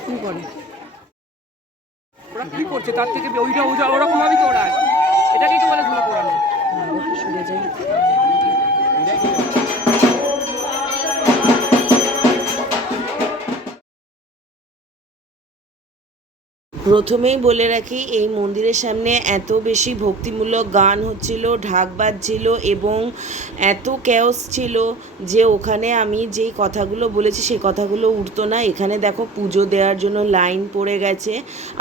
এরকম করে। ওরা কি করছে তার থেকে ওইটা ওরকম ভাবেই তো ওরা এটাকেই তো বলে ধুলো পোড়ানো। সরে যাই। প্রথমেই বলে রাখি, এই মন্দিরের সামনে এত বেশি ভক্তিমূলক গান হচ্ছিল, ঢাক বাজছিল এবং এত ক্যাওস ছিল যে ওখানে আমি যেই কথাগুলো বলেছি সেই কথাগুলো উঠতো না। এখানে দেখো পুজো দেওয়ার জন্য লাইন পড়ে গেছে।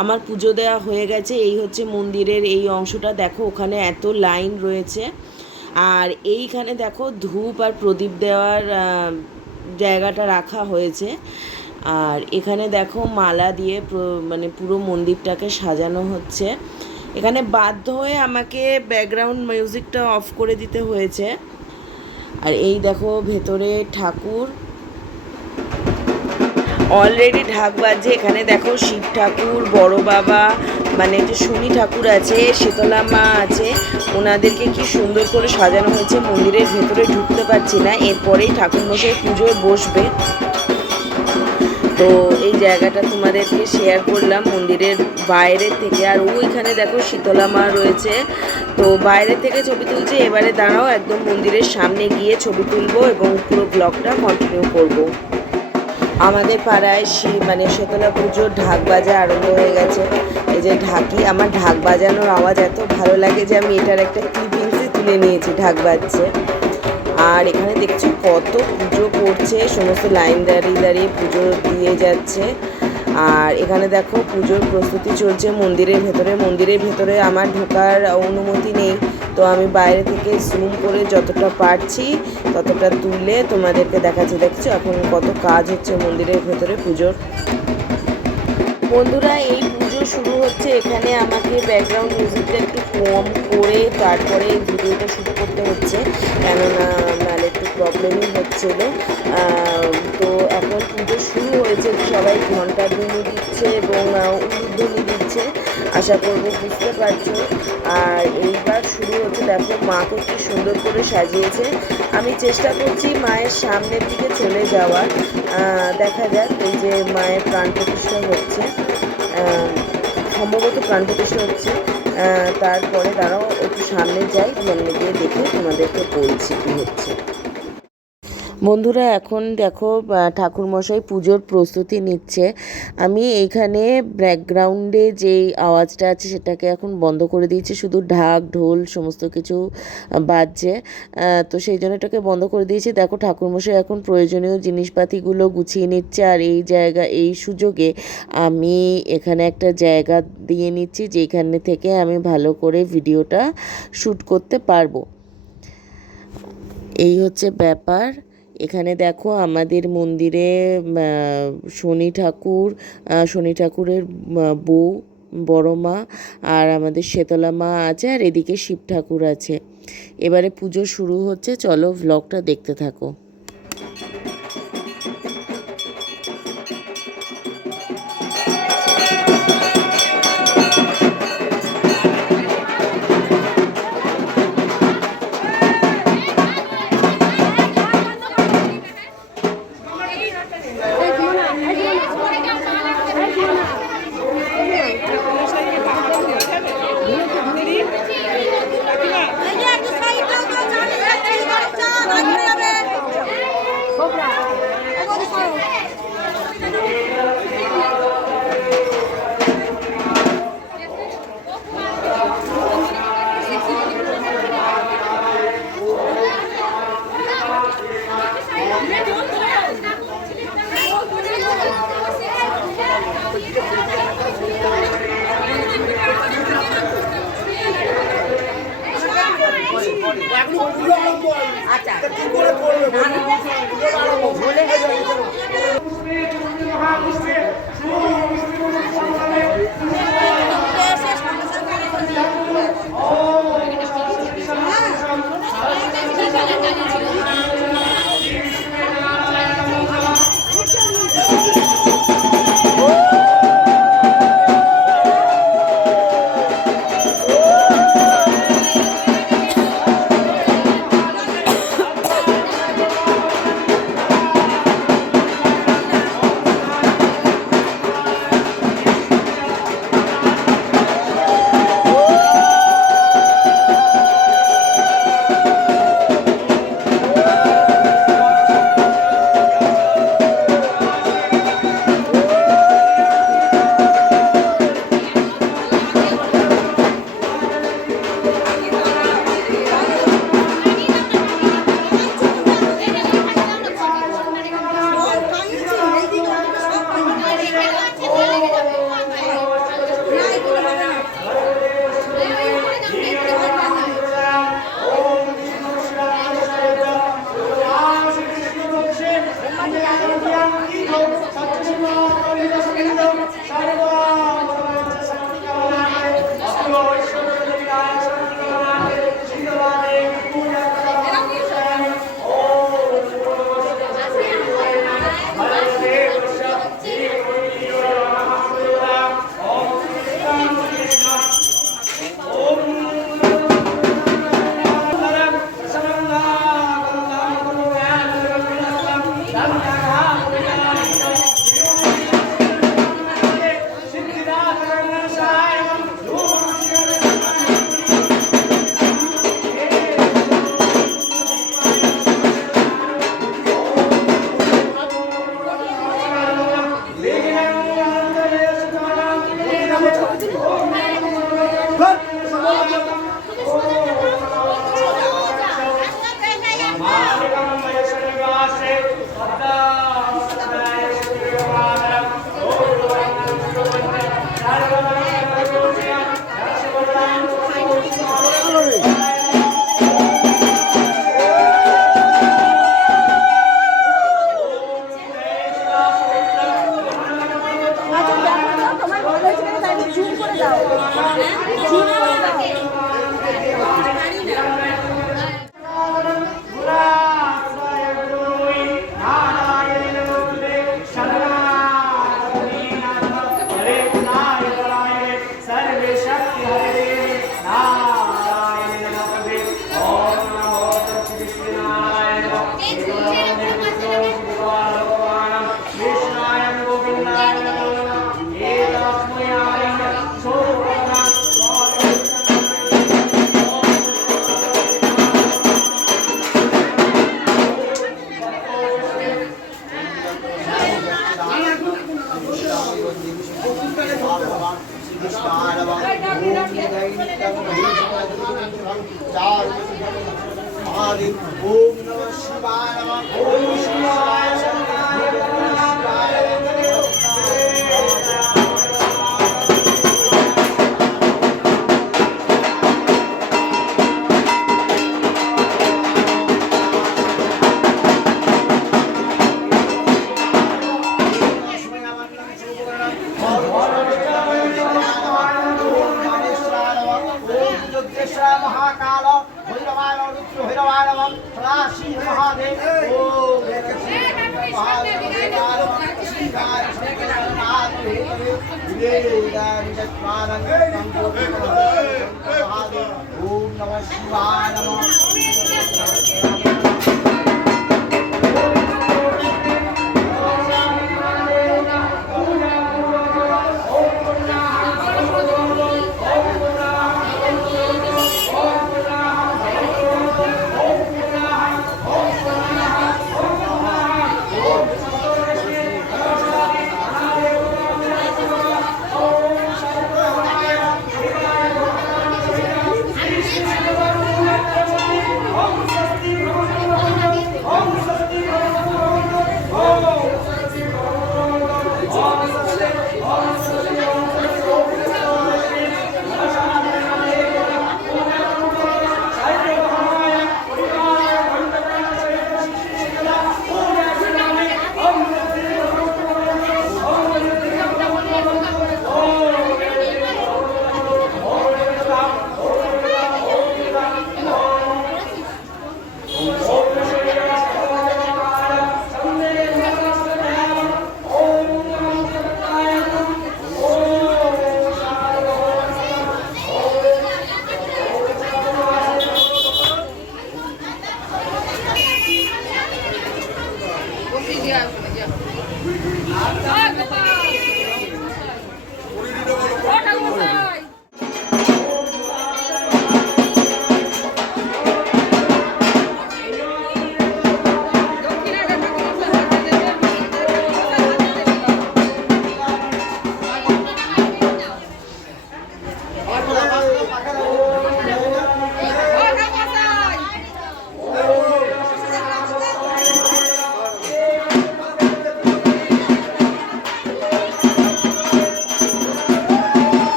আমার পুজো দেওয়া হয়ে গেছে। এই হচ্ছে মন্দিরের এই অংশটা, দেখো ওখানে এত লাইন রয়েছে। আর এইখানে দেখো ধূপ আর প্রদীপ দেওয়ার জায়গাটা রাখা হয়েছে। আর এখানে দেখো মালা দিয়ে মানে পুরো মন্দিরটাকে সাজানো হচ্ছে। এখানে বাধ্য হয়ে আমাকে ব্যাকগ্রাউন্ড মিউজিকটা অফ করে দিতে হয়েছে। আর এই দেখো ভেতরে ঠাকুর অলরেডি ঢাক বাজছে। এখানে দেখো শিব ঠাকুর, বড় বাবা, মানে যে শনি ঠাকুর আছে, শীতলা মা আছে, ওনাদেরকে কি সুন্দর করে সাজানো হয়েছে। মন্দিরের ভেতরে ঢুকতে পারছি না, এরপরেই ঠাকুরমশাই পুজোয় বসবে। তো এই জায়গাটা তোমাদেরকে শেয়ার করলাম মন্দিরের বাইরে থেকে। আর ওইখানে দেখো শীতলা মা রয়েছে। তো বাইরে থেকে ছবি তুলছে, এবারে দাঁড়াও একদম মন্দিরের সামনে গিয়ে ছবি তুলবো এবং পুরো ব্লগটা কন্টিনিউ করব। আমাদের পাড়ায় মানে শীতলা পুজোর ঢাক বাজা আরম্ভ হয়ে গেছে। এই যে ঢাকি, আমার ঢাক বাজানোর আওয়াজ এত ভালো লাগে যে আমি এটার একটা ক্লিপিংসই তুলে নিয়েছি, ঢাক বাজছে। আর এখানে দেখছো কত পুজো করছে, সমস্ত লাইন দাঁড়িয়ে দাঁড়িয়ে পুজো দিয়ে যাচ্ছে। আর এখানে দেখো পুজোর প্রস্তুতি চলছে মন্দিরের ভেতরে। মন্দিরের ভেতরে আমার ঢোকার অনুমতি নেই, তো আমি বাইরে থেকে জুম করে যতটা পারছি ততটা তুলে তোমাদেরকে দেখাচ্ছি। দেখছো এখন কত কাজ হচ্ছে মন্দিরের ভেতরে পুজোর। বন্ধুরা, এই পুজো শুরু হচ্ছে, এখানে আমাকে ব্যাকগ্রাউন্ড মিউজিকটা একটু কম করে তারপরে ভিডিওটা শুরু করতে হচ্ছে, কেননা নাহলে একটু প্রবলেমই হচ্ছিলো। তো এখন পুজো শুরু হয়েছে, সবাই ঘণ্টা ধ্বনি দিচ্ছে এবং উলুধ্বনি দিচ্ছে, আশা করবো বুঝতে পারছো। আর এইবার শুরু হচ্ছে, দেখো মাকে কি সুন্দর করে সাজিয়েছে। আমি চেষ্টা করছি মায়ের সামনের দিকে চলে যাওয়ার, দেখা যাক। এই যে মায়ের প্রাণ প্রতিষ্ঠা হচ্ছে, সম্ভবত প্রাণ প্রতিষ্ঠা হচ্ছে। তারপরে তারাও একটু সামনে যাই, সামনে গিয়ে দেখে তোমাদেরকে বলছি কী হচ্ছে। বন্ধুরা, এখন দেখো ঠাকুরমশাই পুজোর প্রস্তুতি নিচ্ছে। আমি এইখানে ব্যাকগ্রাউন্ডে যেই আওয়াজটা আছে সেটাকে এখন বন্ধ করে দিয়েছি, শুধু ঢাক ঢোল সমস্ত কিছু বাজছে, তো সেই জন্য এটাকে বন্ধ করে দিয়েছি। দেখো ঠাকুরমশাই এখন প্রয়োজনীয় জিনিসপাতিগুলো গুছিয়ে নিচ্ছে। আর এই সুযোগে আমি এখানে একটা জায়গা দিয়ে নিচ্ছি যেখানে থেকে আমি ভালো করে ভিডিওটা শ্যুট করতে পারবো। এই হচ্ছে ব্যাপার। এখানে দেখো আমাদের মন্দিরে শনি ঠাকুরের বউ, বড় মা আর আমাদের শীতলা মা আছে, আর এদিকে শিব ঠাকুর আছে। এবারে পুজো শুরু হচ্ছে, চলো ভ্লগটা দেখতে থাকো। আচ্ছা কি করে করবে বলে হ্যাঁ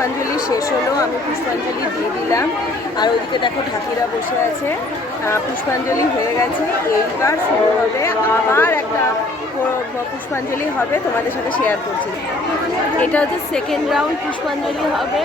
পুষ্পাঞ্জলি শেষ হলো, আমি পুষ্পাঞ্জলি দিয়ে দিলাম। আর ওইদিকে দেখো ঢাকিরা বসে আছে। পুষ্পাঞ্জলি হয়ে গেছে, এইবার শুরু হবে আবার একটা পুষ্পাঞ্জলি হবে, তোমাদের সাথে শেয়ার করছি। এটা হচ্ছে সেকেন্ড রাউন্ড পুষ্পাঞ্জলি হবে।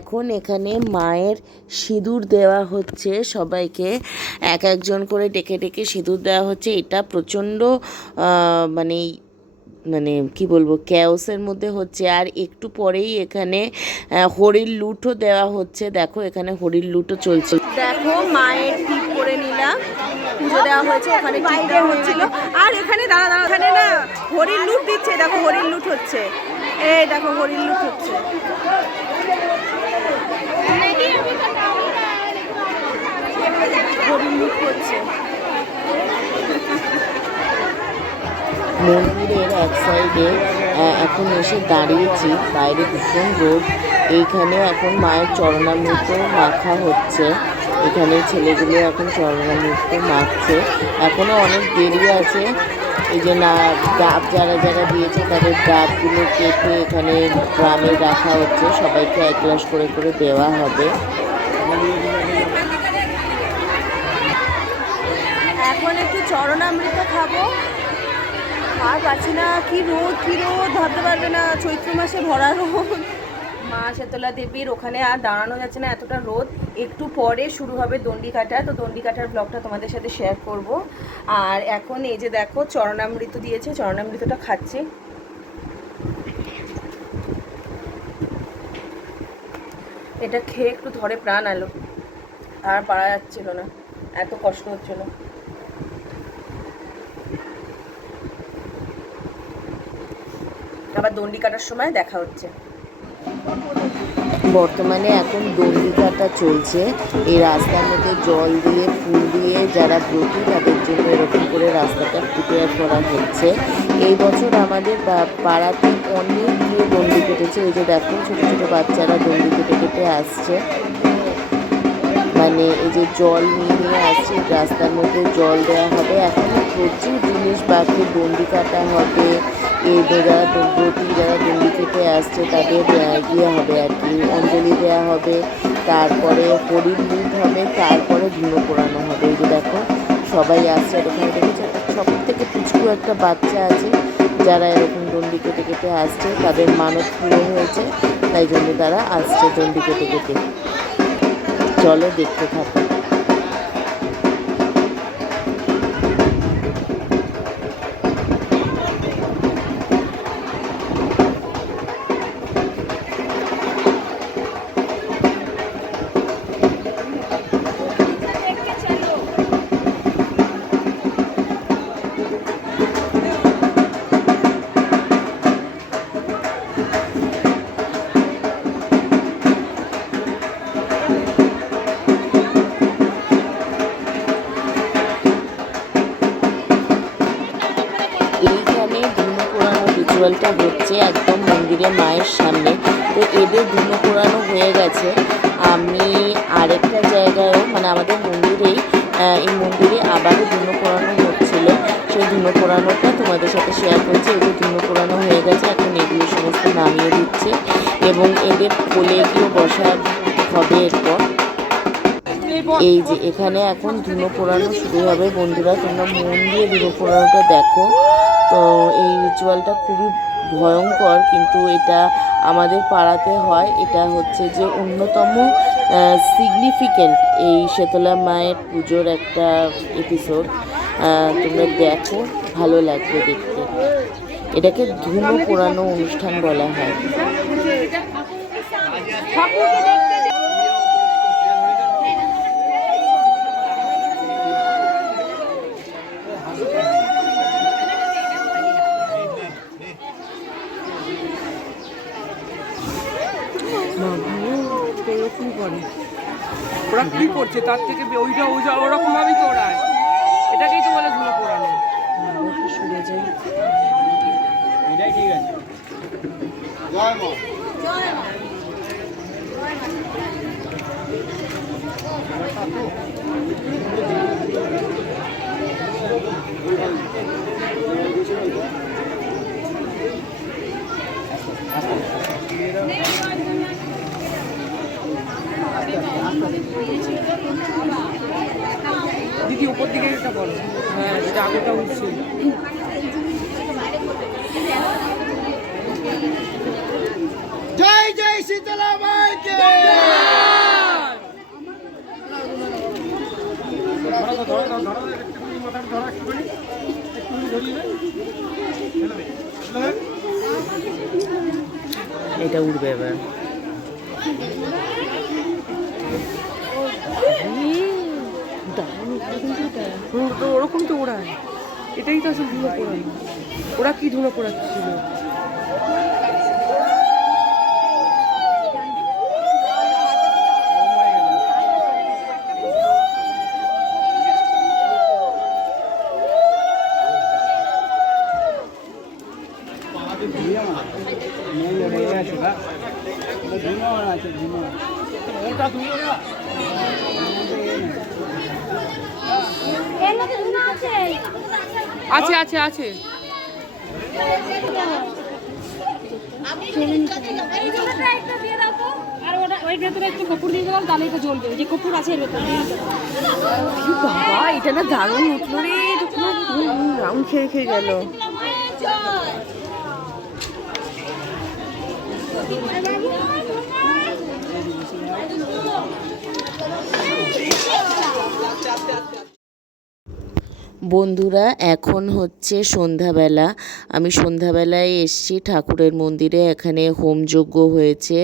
এখন এখানে মায়ের সিঁদুর দেওয়া হচ্ছে সবাইকে, এক একজন করে ডেকে ডেকে সিঁদুর দেওয়া হচ্ছে। এটা প্রচণ্ড মানে মানে কি বলবো, ক্যাওসের মধ্যে হচ্ছে। আর একটু পরেই এখানে হরির লুটও দেওয়া হচ্ছে। দেখো এখানে হরির লুটও চলছে। দেখো মায়ের টিপ করে নিলাম, পুজো দেওয়া হয়েছে, ওখানে টিপ দেওয়া হচ্ছিল। আর এখানে দাঁড়া দাঁড়া, এখানে না হরির লুট দিচ্ছে, দেখো হরির লুট হচ্ছে, এই দেখো হরির লুট হচ্ছে। মন্দিরের এক সাইডে এখন এসে দাঁড়িয়েছি, বাইরে ভীষণ রোদ। এইখানে এখন মায়ের চরণামৃত মাখা হচ্ছে, এখানে ছেলেগুলো এখন চরণামৃত মাখছে। এখনও অনেক দেরি আছে। এই যে না ডাব যারা যারা দিয়েছে তাদের ডাবগুলো কেটে এখানে ড্রামে রাখা হচ্ছে, সবাইকে এক গ্লাস করে করে দেওয়া হবে। এখন একটু চরণামৃত খাবো, আর পাচ্ছি না, কি রোদ কি রোদ, ভাবতে পারবে না, চৈত্র মাসে ভরা রোদ। মা শীতলা দেবীর ওখানে আর দাঁড়ানো যাচ্ছে না, এতটা রোদ। একটু পরে শুরু হবে দণ্ডি কাটা, তো দণ্ডি কাটার ব্লগটা তোমাদের সাথে শেয়ার করব। আর এখন এই যে দেখো চরণামৃত দিয়েছে, চরণামৃতটা খাচ্ছি। এটা খেয়ে একটু ধরে প্রাণ এলো, আর পারা যাচ্ছিল না, এত কষ্ট হচ্ছিল। আবার দণ্ডি কাটার সময় দেখা হচ্ছে। বর্তমানে এখন দণ্ডি কাটা চলছে। এই রাস্তার মধ্যে জল দিয়ে ফুল দিয়ে যারা ব্রতী তাদের জন্য এরকম করে রাস্তাটা প্রিপেয়ার করা হচ্ছে। এই বছর আমাদের পাড়াতে অনেক গিয়ে দণ্ডি কেটেছে। এই যে দেখো ছোটো ছোটো বাচ্চারা দণ্ডি কেটে কেটে আসছে, মানে এই যে জল নিয়ে নিয়ে আসছে, রাস্তার মধ্যে জল দেওয়া হবে। এখনও প্রচুর জিনিস বাকি, দণ্ডি কাটা হবে, এই যারা ব্রতী যারা দণ্ডি কেটে আসছে তাদের ইয়ে হবে আর কি, অঞ্জলি দেওয়া হবে, তারপরে হরির লুট হবে, তারপরে ধুনো পোড়ানো হবে। এই যে দেখো সবাই আসছে। আর ওখানে দেখেছি সব থেকে পুচকু একটা বাচ্চা আছে, যারা এরকম দণ্ডি কেটে কেটে আসছে, তাদের মানত পূরণ হয়েছে, তাই জন্য তারা আসছে দণ্ডি কেটে কেটে। চলো দেখতে থাকো। রিচুয়ালটা হচ্ছে একদম মন্দিরে মায়ের সামনে। তো এদের ধুনো পোড়ানো হয়ে গেছে। আমি আরেকটা জায়গায়ও মানে আমাদের মন্দিরেই এই মন্দিরে আবারও ধুনো পোড়ানো হচ্ছিল, সেই ধুনো পোড়ানোটা তোমাদের সাথে শেয়ার করছি। এই যে ধুনো পোড়ানো হয়ে গেছে, এখন এগুলো সমস্ত নামিয়ে দিচ্ছে এবং এদের কোলে গিয়ে বসা হবে। এরপর এই যে এখানে এখন ধুনো পোড়ানো শুরু হবে। বন্ধুরা তোমরা মন দিয়ে ধুনো পোড়ানোটা দেখো। তো এই রিচুয়ালটা খুবই ভয়ঙ্কর, কিন্তু এটা আমাদের পাড়াতে হয়। এটা হচ্ছে যে অন্যতম সিগনিফিক্যান্ট এই শীতলা মায়ের পুজোর একটা এপিসোড। তোমরা দেখো, ভালো লাগবে দেখতে। এটাকে ধুনো পোড়ানো অনুষ্ঠান বলা হয়। ওরা কি করছে তার থেকে ওইটা ওরকম ভাবেই তো ওরা, এটাকেই তো বলে ধুলো পোড়ানো। সরে যাই। এটাই ঠিক আছে। জয় মা। দিদি উপর দিকে এটা বলো। হ্যাঁ, এটা আগেটা উঠছে। জয় জয় শীতলা মাইকে। এটা উঠবে এবার। তো ওরকম তো ওড়ায়, এটাই তো আসলে ধুলো পোড়ানো। ওরা কি ধুলো পোড়াচ্ছিল? আছে আছে আছে। আর ওটা ওই ভেতরে একটু কপুর দিয়ে দেওয়ার তাহলে এটা জ্বলবে। যে কপুর আছে এর ভেতরে বাবা এটা না দারুণ উঠলো রে, রাউন্ড খেয়ে খেয়ে গেল। বন্ধুরা এখন হচ্ছে সন্ধ্যাবেলা। আমি সন্ধ্যাবেলায় এসেছি ঠাকুরের মন্দিরে, এখানে হোমযজ্ঞ হয়েছে,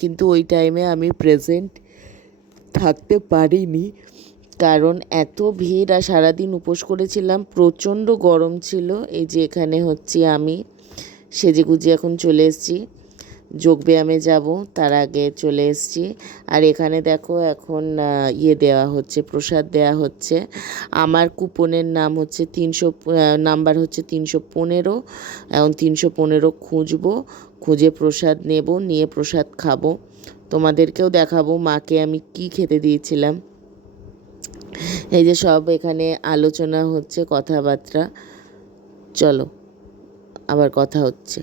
কিন্তু ওই টাইমে আমি প্রেজেন্ট থাকতে পারিনি কারণ এত ভিড়, আর সারাদিন উপোস করেছিলাম, প্রচণ্ড গরম ছিল। এই যে এখানে হচ্ছে আমি সেজেগুজে এখন চলে এসেছি, যোগব্যায়ামে যাব তার আগে চলে এসেছি। আর এখানে দেখো এখন দেওয়া হচ্ছে, প্রসাদ দেওয়া হচ্ছে। আমার কুপনের নাম হচ্ছে 300, নাম্বার হচ্ছে 315। এখন 315 খুঁজবো, খুঁজে প্রসাদ নেব, নিয়ে প্রসাদ খাবো, তোমাদেরকেও দেখাবো মাকে আমি কি খেতে দিয়েছিলাম। এই যে সব এখানে আলোচনা হচ্ছে, কথাবার্তা। চলো আবার কথা হচ্ছে।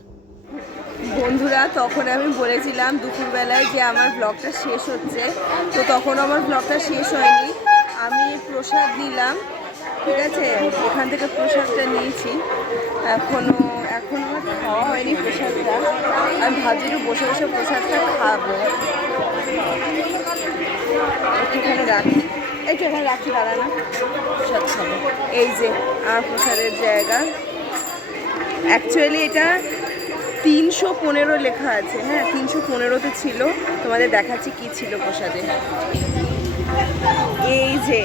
বন্ধুরা তখন আমি বলেছিলাম দুপুরবেলায় যে আমার ব্লগটা শেষ হচ্ছে, তো তখন আমার ব্লগটা শেষ হয়নি। আমি প্রসাদ নিলাম, ঠিক আছে, এখান থেকে প্রসাদটা নিয়েছি, এখনও আমার খাওয়া হয়নি প্রসাদটা। আমি ভাবছি একটু বসে বসে প্রসাদটা খাবো। একটুখানি রাখি, একটু এখানে রাখি, দাঁড়ানো প্রসাদ খাবো। এই যে আমার প্রসাদের জায়গা, অ্যাকচুয়ালি এটা 315 লেখা আছে। হ্যাঁ 315তে ছিল, তোমাদের দেখাচ্ছি কি ছিল প্রসাদে। এই যে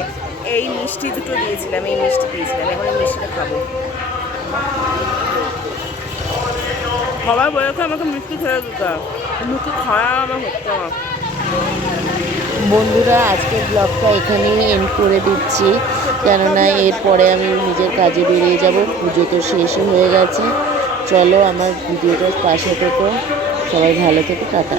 এই মিষ্টি দুটো দিয়েছিলাম, এই মিষ্টি দিয়েছিলাম, এখন এই মিষ্টিটা খাবো। সবাই বলেছে আমাকে মিষ্টি খেয়ে দিতে, মুখে খাওয়া আমার হচ্ছে না। বন্ধুরা আজকের ব্লগটা এখানেই এন্ড করে দিচ্ছি, কেননা এরপরে আমি নিজের কাজে বেরিয়ে যাব, পুজো তো শেষ হয়ে গেছে। চলো আমার ভিডিওটার পাশে থেকো, সবাই ভালো থেকো, টাটা।